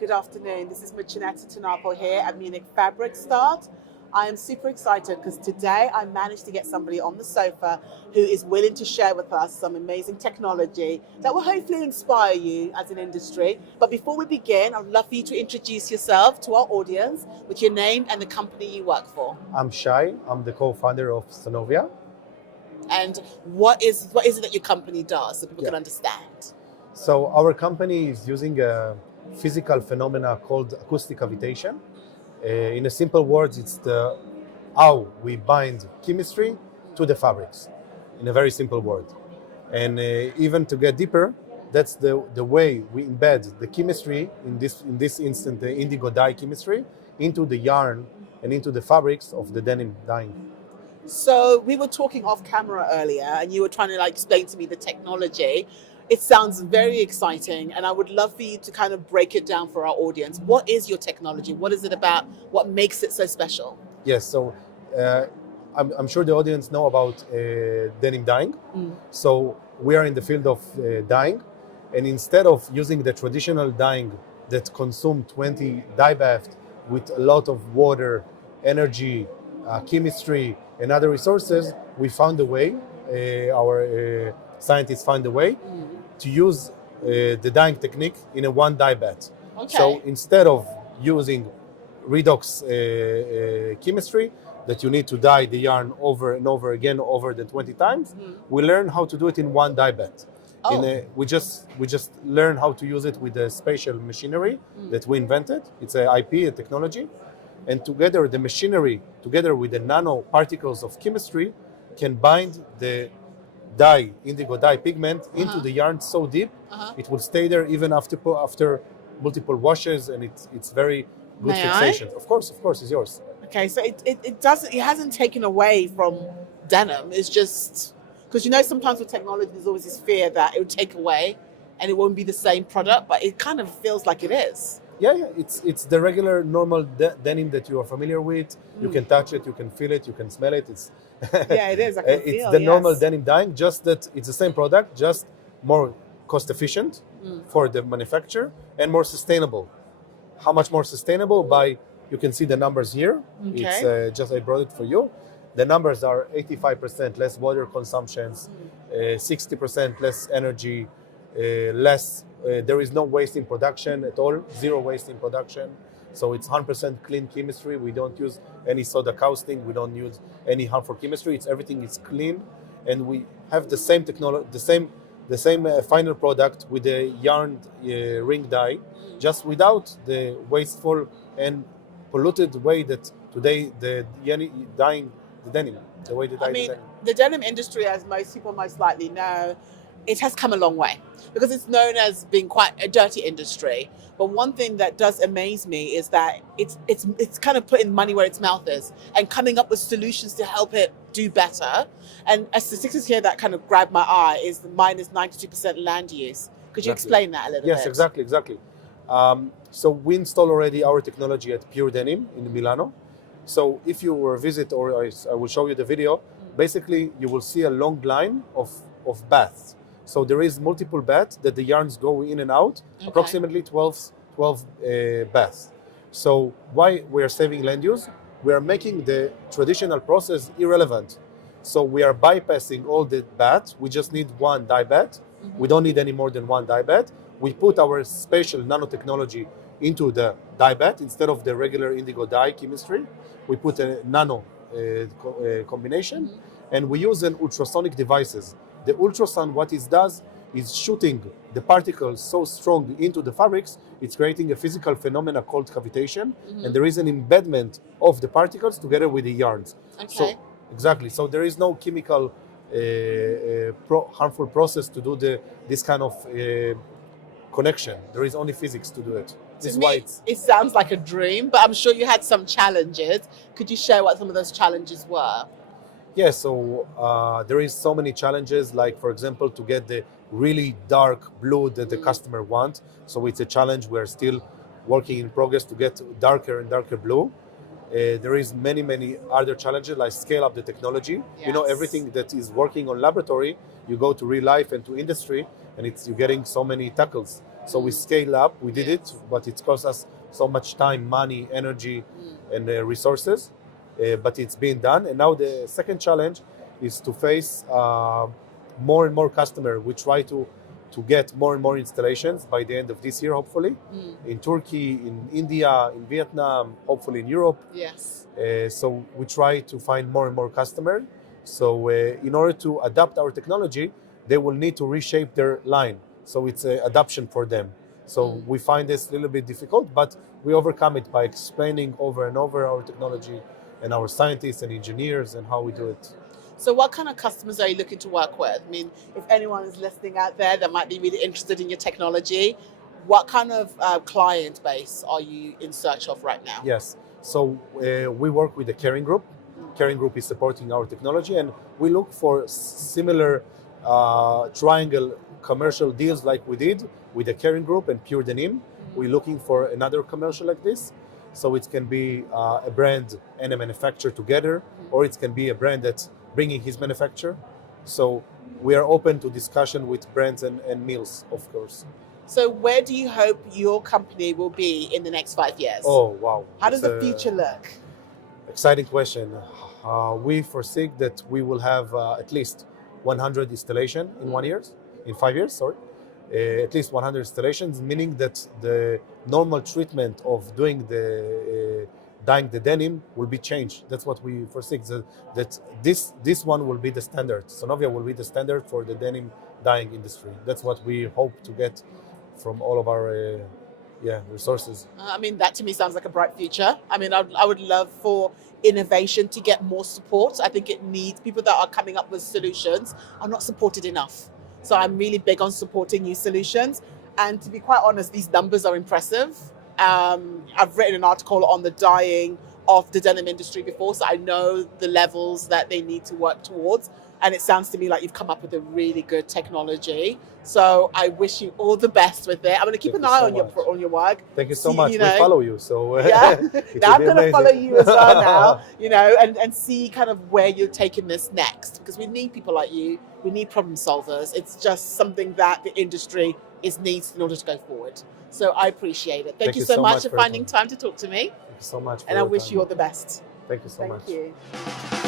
good afternoon. This is Mucinetta Tanapo here at Munich Fabric Start. I am super excited because today I managed to get somebody on the sofa who is willing to share with us some amazing technology that will hopefully inspire you as an industry. But before we begin, I'd love for you to introduce yourself to our audience with your name and the company you work for. I'm Shay. I'm the co-founder of Sonovia. And what is it that your company does so people can understand? So our company is using a physical phenomena called acoustic cavitation. In a simple words, it's how we bind chemistry to the fabrics, in a very simple word. And even to get deeper, that's the way we embed the chemistry, in this instant, the indigo dye chemistry, into the yarn and into the fabrics of the denim dyeing. So we were talking off camera earlier and you were trying to explain to me the technology. It sounds very exciting and I would love for you to kind of break it down for our audience. What is your technology? What is it about? What makes it so special? Yes, so I'm sure the audience know about denim dyeing. So we are in the field of dyeing, and instead of using the traditional dyeing that consume 20 dye baths with a lot of water, energy, chemistry, and other resources, we found a way, our scientists found a way to use the dyeing technique in a one dye bath. Okay. So instead of using redox chemistry that you need to dye the yarn over and over again over the 20 times, we learn how to do it in one dye bath. We just learn how to use it with a spatial machinery that we invented. It's an IP, a technology. And together, the machinery, together with the nanoparticles of chemistry, can bind the dye, indigo dye pigment, into the yarn so deep, it will stay there even after multiple washes, and it's very good fixation. Of course, it's yours. Okay, so it hasn't taken away from denim. It's just because sometimes with technology there's always this fear that it would take away and it won't be the same product, but it kind of feels like it is. Yeah, it's the regular normal denim that you are familiar with. You can touch it, you can feel it, you can smell it. Yeah, it is. I can feel, it's the normal denim dyeing, just that it's the same product, just more cost efficient for the manufacturer and more sustainable. How much more sustainable? You can see the numbers here. Okay. It's I brought it for you. The numbers are 85% less water consumptions, 60% less energy, less. There is no waste in production at all, zero waste in production. So it's 100% clean chemistry. We don't use any soda caustic. We don't use any harmful chemistry. Everything is clean, and we have the same technology, the same final product with the yarn ring dye, just without the wasteful and polluted way that today the dyeing the denim, the way they dye the denim. The denim industry, as most people most likely know, it has come a long way because it's known as being quite a dirty industry. But one thing that does amaze me is that it's kind of putting money where its mouth is and coming up with solutions to help it do better. And a statistics here that kind of grabbed my eye is minus 92% land use. Could you explain that a little bit? Yes, exactly. So we install already our technology at Pure Denim in Milano. So if you were a visit, or I will show you the video, basically you will see a long line of baths. So there is multiple baths that the yarns go in and out, approximately 12 baths. So why we are saving land use? We are making the traditional process irrelevant. So we are bypassing all the baths. We just need one dye bath. We don't need any more than one dye bath. We put our spatial nanotechnology into the dye bath instead of the regular indigo dye chemistry. We put a nano combination, and we use an ultrasonic devices. The ultrasound, what it does is shooting the particles so strong into the fabrics, it's creating a physical phenomena called cavitation, and there is an embedment of the particles together with the yarns. Okay. So there is no chemical harmful process to do this kind of connection. There is only physics to do it. This is why it sounds like a dream, but I'm sure you had some challenges. Could you share what some of those challenges were? Yeah, so there is so many challenges, like for example, to get the really dark blue that the customer wants. So it's a challenge. We're still working in progress to get darker and darker blue. There is many other challenges, like scale up the technology. Yes. Everything that is working on laboratory, you go to real life and to industry, and you're getting so many tackles. So we scale up. We did it, but it cost us so much time, money, energy, and resources. But it's being done. And now the second challenge is to face more and more customers. We try to get more and more installations by the end of this year, hopefully, in Turkey, in India, in Vietnam, hopefully in Europe. Yes. So we try to find more and more customers. So in order to adapt our technology, they will need to reshape their line. So it's an adoption for them. So we find this a little bit difficult, but we overcome it by explaining over and over our technology and our scientists and engineers and how we do it. So what kind of customers are you looking to work with? I mean, if anyone is listening out there that might be really interested in your technology, what kind of client base are you in search of right now? Yes. So we work with the Caring Group. Caring Group is supporting our technology, and we look for similar triangle commercial deals like we did with the Caring Group and Pure Denim. We're looking for another commercial like this. So it can be a brand and a manufacturer together, or it can be a brand that's bringing his manufacturer. So we are open to discussion with brands and mills, of course. So where do you hope your company will be in the next 5 years? Oh, wow. How does the future look? Exciting question. We foresee that we will have at least 100 installation in 1 year, in 5 years, sorry. At least 100 installations, meaning that the normal treatment of doing the dyeing the denim will be changed. That's what we foresee. That this one will be the standard. Sonovia will be the standard for the denim dyeing industry. That's what we hope to get from all of our resources. I mean, that to me sounds like a bright future. I mean, I would love for innovation to get more support. I think it needs people that are coming up with solutions are not supported enough. So I'm really big on supporting new solutions. And to be quite honest, these numbers are impressive. I've written an article on the dyeing of the denim industry before, so I know the levels that they need to work towards. And it sounds to me like you've come up with a really good technology. So I wish you all the best with it. I'm going to keep an eye on your work. Thank you so much. We follow you, so yeah. Now I'm going to follow you as well now. And see kind of where you're taking this next, because we need people like you. We need problem solvers. It's just something that the industry needs in order to go forward. So I appreciate it. Thank you so much for finding time to talk to me. Thank you so much. And I wish you all the best. Thank you so much. Thank you.